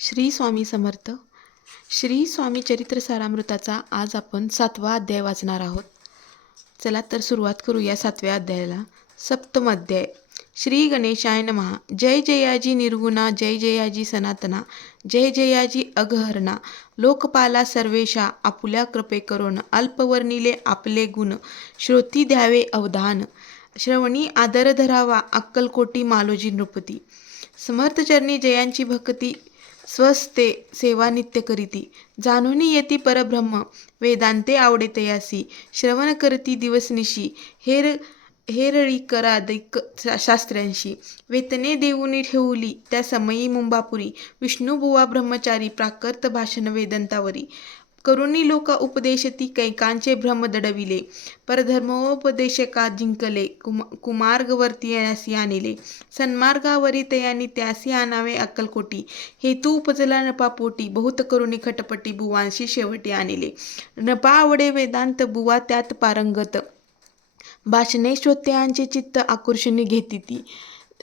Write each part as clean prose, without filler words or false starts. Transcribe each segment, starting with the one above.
श्री स्वामी समर्थ. श्री स्वामी चरित्र सारामृताचा आज आपण 7वा अध्याय वाचणार आहोत. चला तर सुरुवात करूया 7व्या अध्यायाला. सप्तम अध्याय. श्री गणेशाय नमः. जय जयाजी निर्गुणा, जय जयाजी सनातना, जय जयाजी अघहरणा, लोकपाला सर्वेशा, आपुल्या कृपे करून अल्पवर्णिले आपले गुण, श्रोती द्यावे अवधान, श्रवणी आदर धरावा, अक्कलकोटी मालोजी नृपती. समर्थचरणी जयांची भक्ती, स्वस्ते सेवा नित्य करीती, जाणून येती परब्रह्म, वेदांते आवडे तयासी, श्रवण करती दिवसनिशी, हेरळी कराधिक शास्त्र्यांशी, वेतने देऊनी ठेवली त्या समयी मुंबापुरी, विष्णुबुवा ब्रह्मचारी प्राकृत भाषण वेदंतावरी, करुणी लोका उपदेशती कैकांचे भ्रम दडविले, परधर्मोपदेशका जिंकले, कुमार्गवर्ती यासी आणले, सन्मार्गावरी तयानी त्यासी आणावे अक्कलकोटी, हेतू उपजला नपापोटी, बहुत करुणी खटपटी बुवांशी शेवटी आणले, नपा आवडे वेदांत बुवा त्यात पारंगत, भाषणे श्रोत्यांचे चित्त आकर्षणी घेती,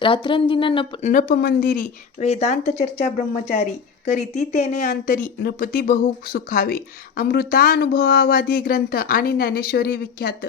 रात्रंदिन नप मंदिरी, वेदांत चर्चा ब्रह्मचारी, करीती तेने अंतरी, नृपती बहु सुखावे, अमृता अनुभवावादी ग्रंथ आणि ज्ञानेश्वरी विख्यात,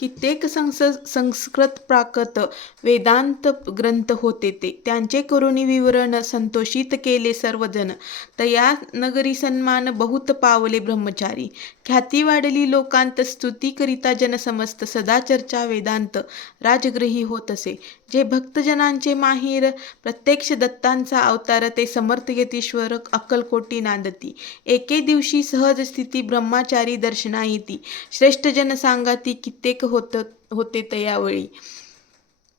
कित्येक संस्कृत प्राकृत वेदांत ग्रंथ होते ते, त्यांचे करुणी विवरण संतोषित केले सर्वजन, तया नगरी सन्मान बहुत पावले ब्रह्मचारी, ख्याती वाढली लोकांत, स्तुती करिता जन समस्त, सदा चर्चा वेदांत राजगृही होत असे, जे भक्तजनांचे माहीर, प्रत्यक्ष दत्तांचा अवतार, ते समर्थ यतीश्वर अक्कलकोटी नांदती, एके दिवशी सहज स्थिती ब्रह्मचारी दर्शना येती, श्रेष्ठ जन सांगाती, कित्येक होते तयावेळी,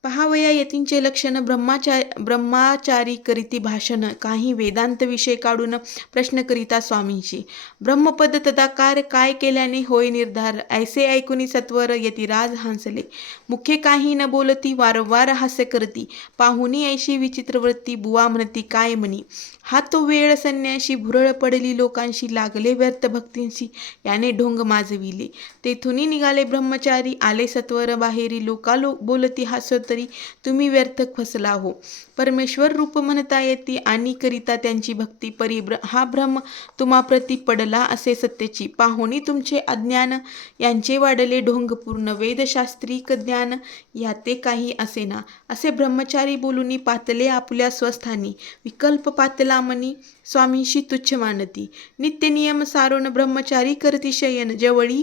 पहावया यतींचे लक्षण, ब्रह्मचारी करीती भाषण, काही वेदांत विषय काढून प्रश्न करिता स्वामींशी, ब्रह्मपद तदाकार काय केल्याने होय निर्धार, ऐसे ऐकुनी सत्वर यतिराज हंसले, मुखे काही न बोलती, वारंवार हास्य करती, पाहुनी ऐशी विचित्र वृत्ती, बुवा म्हणती काय म्हणी, हा तो वेळ संन्याशी, भुरळ पडली लोकांशी, लागले व्यर्थ भक्तींशी, याने ढोंग माजविले, तेथुनी निघाले ब्रह्मचारी, आले सत्वर बाहेरी, लोका बोलती हास्योत्तरी, तुम्ही व्यर्थ फसला हो, परमेश्वर रूप म्हणता येती, आणि करिता त्यांची भक्ती, परी हा भ्रम तुम्हा प्रती पडला असे सत्यची, पाहुणी तुमचे अज्ञान, यांचे वाढले ढोंग पूर्ण, वेदशास्त्रिक ज्ञान याते काही असेना, असे ब्रह्मचारी बोलूनी पातले आपल्या स्वस्थानी, विकल्प पातला मनी, स्वामींशी तुच्छ मानती, नित्य नियम सारोन ब्रह्मचारी करती शयन, जवळी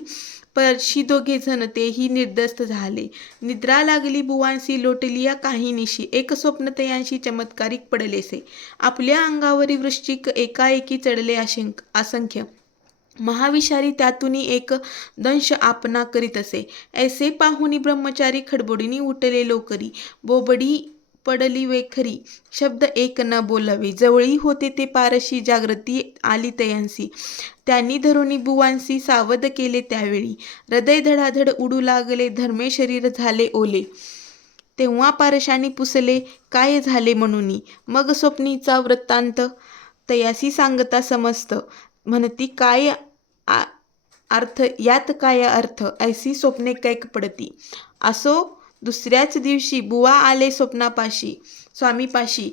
परशी दोघे जण तेही निर्दस्त झाले, निद्रा लागली बुवांसी, लोटलिया काही निशी, एक स्वप्न तयांशी चमत्कारिक पडलेसे, आपल्या अंगावरी वृश्चिक एकाएकी चढले असंख्य, महाविषारी त्यातूनी एक दंश आपणा करीत असे, ऐसे पाहुनी ब्रह्मचारी खडबडीनी उठले लोकरी, बोबडी पडली वेखरी, शब्द एक न बोलावे, जवळी होते ते पारशी, जागृती आली तयांसी, त्यांनी धरुणी बुवांसी सावध केले त्यावेळी, हृदय धडाधड उडू लागले, धर्मे शरीर झाले ओले, तेव्हा पारशांनी पुसले काय झाले म्हणूनी, मग स्वप्नीचा वृत्तांत तयासी सांगता समस्त, म्हणती काय अर्थ यात काय अर्थ, ऐसी स्वप्ने कैक पडती, असो दुसऱ्याच दिवशी बुवा आले स्वप्नापाशी, स्वामीपाशी,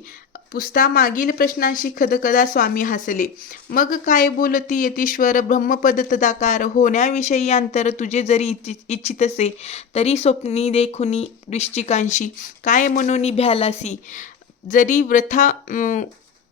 पुसता मागील प्रश्नांशी खदखदा स्वामी हसले, मग काय बोलती यतीश्वर, ब्रह्मपद तदाकार होण्याविषयी अंतर तुझे जरी इच्छितसे, तरी स्वप्नी देखुनी वृश्चिकांशी, काय म्हणून भ्यालासी, जरी वृथा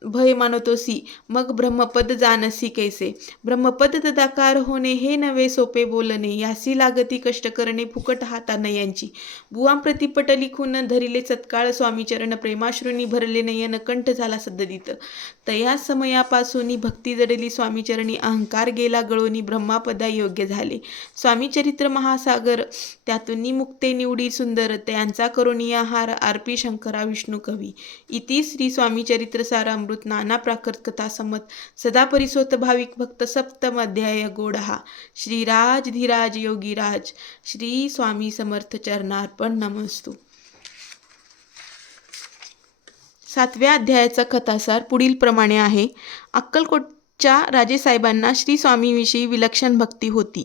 भय मानतोसी, मग ब्रह्मपद जानसी कैसे, ब्रह्मपद तदाकार होणे हे नवे सोपे बोलणे, यासी लागती कष्ट करणे, फुकट हाता नयांची, बुवांप्रती पट लिखून धरिले सत्काळ स्वामीचरण, प्रेमाश्रूंनी भरले नयन, कंठ झाला सद्ददित, तया समयापासून भक्ती जडली स्वामीचरणी, अहंकार गेला गळोनी, ब्रह्मापदा योग्य झाले, स्वामीचरित्र महासागर, त्यातून मुक्ते निवडी सुंदर, त्यांचा करुणिया हार, आरपी शंकरा विष्णू कवी. इति श्री स्वामीचरित्र सारामृत नाना प्राकृत कथा समत, सदा परिसोत भाविक भक्त, सप्तम अध्याय गोडहा. श्रीराज धीराज योगीराज श्री स्वामी समर्थ चरणार्पण नमस्तु. 7व्या अध्यायाचा कथासार पुढील प्रमाणे आहे. च्या राजेसाहेबांना श्री स्वामींविषयी विलक्षण भक्ती होती.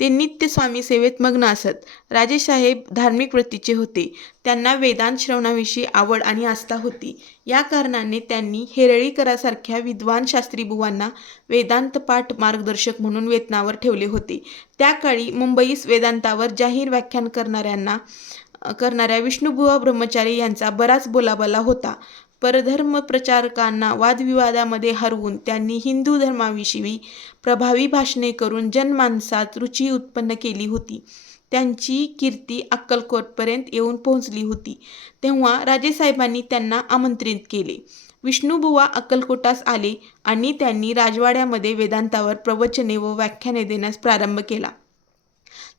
ते नित्य स्वामी सेवेत मग्न असत. राजेसाहेब धार्मिक वृत्तीचे होते. त्यांना वेदांत श्रवणाविषयी आवड आणि आस्था होती. या कारणाने त्यांनी हेरळीकरांसारख्या विद्वान शास्त्रीबुवांना वेदांत पाठ मार्गदर्शक म्हणून वेतनावर ठेवले होते. त्या काळी मुंबईस वेदांतावर जाहीर व्याख्यान करणाऱ्या विष्णुबुवा ब्रह्मचारी यांचा बराच बोलाबाला होता. परधर्म प्रचारकांना वादविवादामध्ये हरवून त्यांनी हिंदू धर्माविषयी प्रभावी भाषणे करून जनमानसात रुची उत्पन्न केली होती. त्यांची कीर्ती अक्कलकोटपर्यंत येऊन पोहोचली होती. तेव्हा राजेसाहेबांनी त्यांना आमंत्रित केले. विष्णुबुवा अक्कलकोटास आले आणि त्यांनी राजवाड्यामध्ये वेदांतावर प्रवचने व व्याख्याने देण्यास प्रारंभ केला.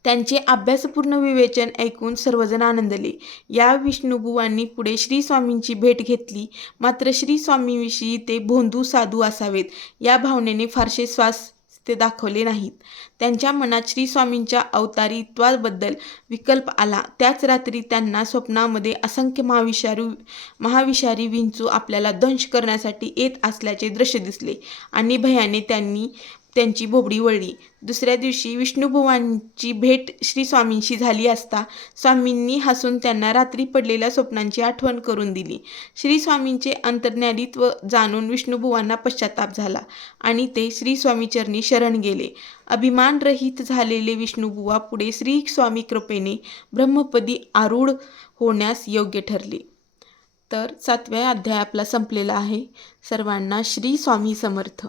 त्यांचे अभ्यासपूर्ण विवेचन ऐकून सर्वजण आनंदले. या विष्णुबुवांनी पुढे श्री स्वामींची भेट घेतली. मात्र श्री स्वामींविषयी ते भोंदू साधू असावेत या भावनेने फारसे स्वास्थ्य दाखवले नाहीत. त्यांच्या मनात श्री स्वामींच्या अवतारीत्वाबद्दल विकल्प आला. त्याच रात्री त्यांना स्वप्नामध्ये असंख्य महाविषारी विंचू आपल्याला दंश करण्यासाठी येत असल्याचे दृश्य दिसले आणि भयाने त्यांची बोबडी वळली. दुसऱ्या दिवशी विष्णुबुवांची भेट श्री स्वामींशी झाली असता स्वामींनी हसून त्यांना रात्री पडलेल्या स्वप्नांची आठवण करून दिली. श्री स्वामींचे अंतर्ज्ञानित्व जाणून विष्णुबुवांना पश्चाताप झाला आणि ते श्री स्वामीचरणी शरण गेले. अभिमानरहित झालेले विष्णुबुवा पुढे श्री स्वामी कृपेने ब्रह्मपदी आरूढ होण्यास योग्य ठरले. तर 7व्या अध्याय आपला संपलेला आहे. सर्वांना श्री स्वामी समर्थ.